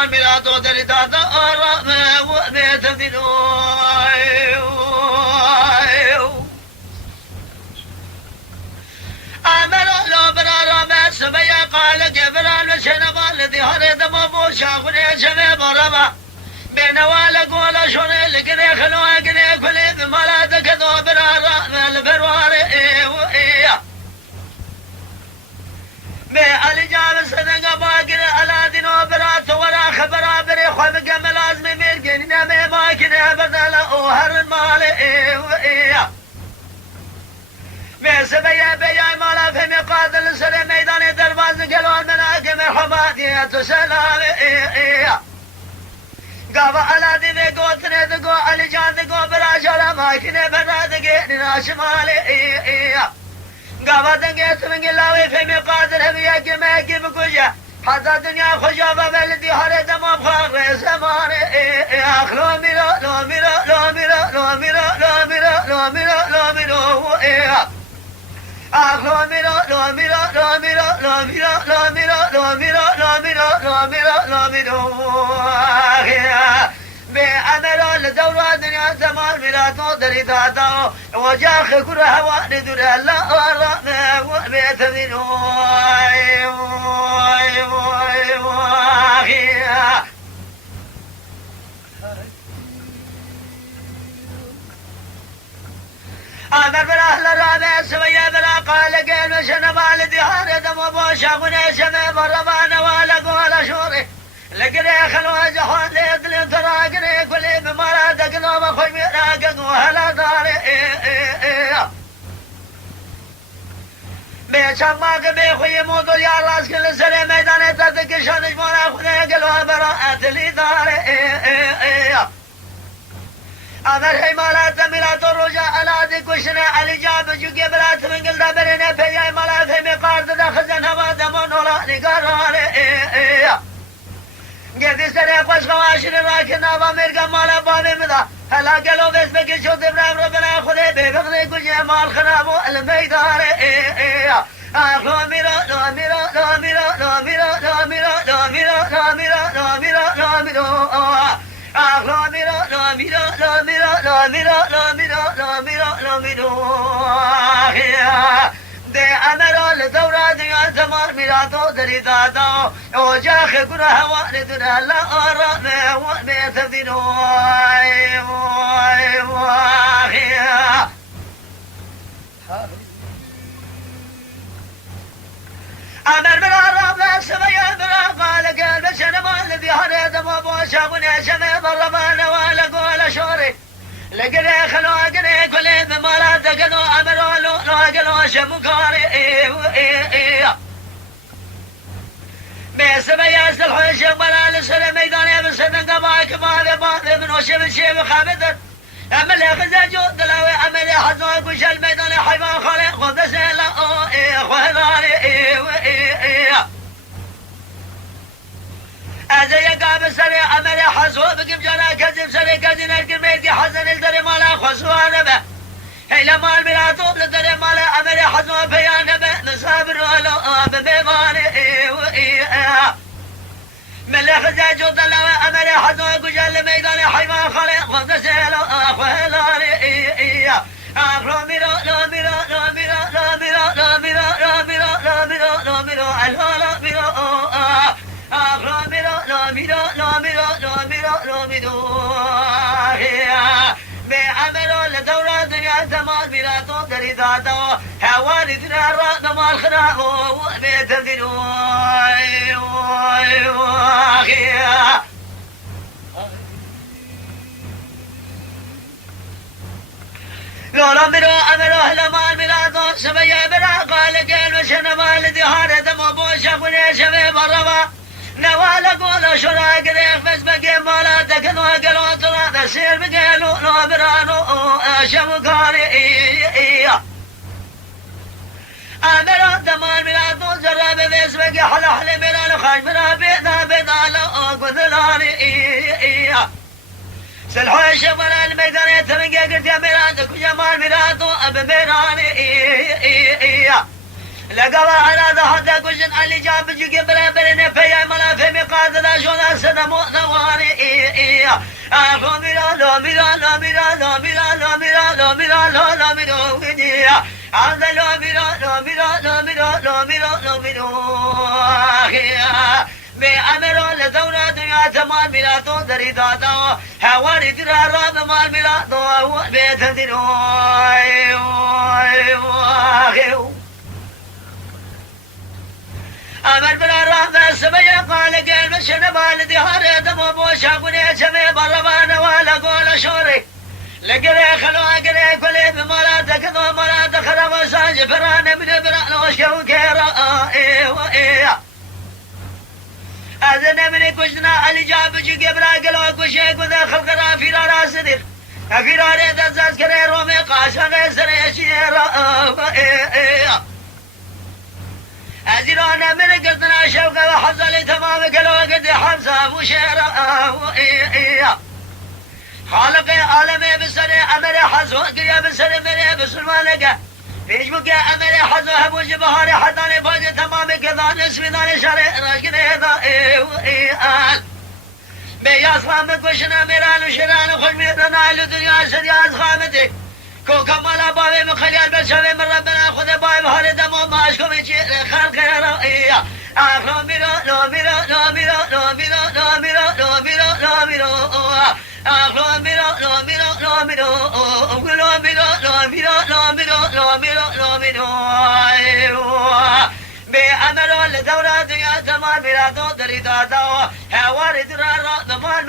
مال ميلادو دري دادا أرام وبيت دينو أمر لو برا ما سبيا قال جبران وشنا مال ذي هرد ما بوشا غني شمي برما بينوال قول شوني لقني خلوه قني كلي بمالاتك ذو برا البروار إيه بألي جاب صدق باقر على دينو برات ورا خبر بري خبق ملازم ملقين نمي باقر بدل أوهر المال إيه بسبيا بيا مالا في مقاتل سر ميدان درباز قلوان مناقم حمادية سلام إيه قابا على ديني قوتني دقو علي جان دقو براشالا ماكني برادقيني ناشمال إيه قابا دنقيت من قلاوي في مقاتل هم يقمي بكجة حتى الدنيا خجابة بلدي هرد مبخار زمان أخلو ميرو لو ميرو لو ميرو لو ميرو لو ميرو لو ميرو لو ميرو أخلو ميرو لو ميرو لو ميرو لو ميرو لو ميرو لو ميرو لو ميرو لو ميرو لو ميرو بأمر الدورة دنيا زمان ميلاد دري دادا وجاخ كل هوان در الله ورا بيت منو أمر بالأهل الرابع سويا بلا قال قيل وشنا والدي هارد مبوشا غني شمي مربانا ولا قول شوري لقني خلوة جحون ليدلي تراقني كلي بمرادك نوم خوي ميراقك وهلا داري بيشماك بيخوي موضو يا راس كل سري ميداني تدك شانش مولا خذي قلوة براءة لي داري أمر حمالات ميلات الرجاء على ذي كشنا علي جاب جوكي بلات من قلدا برنا بيا مالا في مقارد دخزن هوا دمون ولا نقرار قدي سنة قش خواشر راكن نابا مرقا مالا بابي مدا هلا قلو بس بكي شو دبنا ربنا خذي بفقدي كجي مال خرابو الميدار أخلو ميرو لو ميرو لو ميرو لو ميرو لو ميرو لو ميرو لو ميرو لو ميرو لو ميرو أخلو ميرو لو ميرو لو ميرو لو ميرو لو ميرو لو ميرو لو ميرو دي أمر الدورة دنيا زمان ميلادو دري دادا وجاخ كل هوان دنا لا أرامي وميت دينو أمر بالعرب سبيا بلا قال قلب شنما الذي هرد مبوشا وني شمي برمان ولا قول شوري لقني خلوة قني كلي بمرات قنو أمرو لو قنو شمكاري بسبا ياسل حوش بلا لسر ميداني بسدن قباك باذي من وشب الشيب خابدر أمل خزا جود دلاوي أمل حزوك وش الميداني حيوان خالق خذ سيلا خوهداري أزي قاب سري أمل حزو بقم جانا كذب سري كذين الكميتي حزن الدري مالا خسوان به هيلا مال بلاتو لدري مالا أمل حزو بيان به مسافر ولو ببيباني من خزا جود دلاوي أمل حزو وش الميداني حيوان خالق خذ سيلا خوهداري أخلو ميرو لو ميرو لو ميرو لو ميرو لو ميرو لو ميرو لو ميرو لو ميرو الهلا ميرو أخلو ميرو لو ميرو لو ميرو لو ميرو لو ميرو بأمرو لدورة دنيا زمان ميلادو دري دادو حوالي دنا الرأب مال خناهو وبيت الدنو لولا مرو أمرو هلمان ميلادو سبيا بلا قال قيل وشنا والدي هارد مبوشا وني شمي بروا نوال قول شنا قريخ بس بقي مالا دقنو قلو ترى تسير بقيلو نو برانو شمكاري أمرو دمان ميلادو جرب بس بقي حلا حلي ميرانو خاش منا بيدا بيدا لو قذلاني سلحوش ولا الميدان يتمنى قلت يا ميلادك وجمال ميلادو أب ميراني لقوا على ذا حتى كشن اللي جاب جوكي بلا برني فيا ملا في مقام بعد لا شون سنمو نواني لو ميرا لو ميرا لو ميرا لو ميرا لو ميرا لو ميرا لو ميرا ميرا عند لو ميرا لو ميرا لو ميرا لو ميرا لو ميرا بأمر لدورة دنيا تمام ميرا تو دري دادا هواري ترى تمام ميرا تو بيت دينو أمر بلا رحمة سبيا قال قال مشنا بالدي هاري دمو بوشا قني جمي بربانا ولا قول شوري لقري خلو أقري كلي بمالا تكذو مالا تخرب ساج فران من بران وشكو كيرا أذن من كشنا اللي جاب جيك برا قلو كشيك وذا خلق رافي را صديق في راري دزاز كري رومي قاشا غيسري شيرا أزيرانا من قصدنا شوقة وحفظة لتمام قلو قد حمزة وشيرا خالق عالمي بسري أمري حزو قريا بسري مري بسلمانك فيش بقى أمري حزو هبو جبهاري حداني باجي تمام قضان اسمي داني شاري راشقني هذا بياس خامك وشنا ميران وشران وخش ميرنا إلو دنيا سدياز خامتي كو كمالا بابي مخليال بشوي من ربنا خذ باي بحر دمو ماشكو بيشي خلق رأيا لو ميرو لو ميرو لو ميرو لو ميرو لو ميرو لو ميرو لو ميرو لو ميرو لو ميرو لو ميرو لو ميرو لو ميرو لو ميرو لو ميرو لو ميرو بأمر لدورة دنيا تمام ميرا تو دري دادا هواري درارا دمار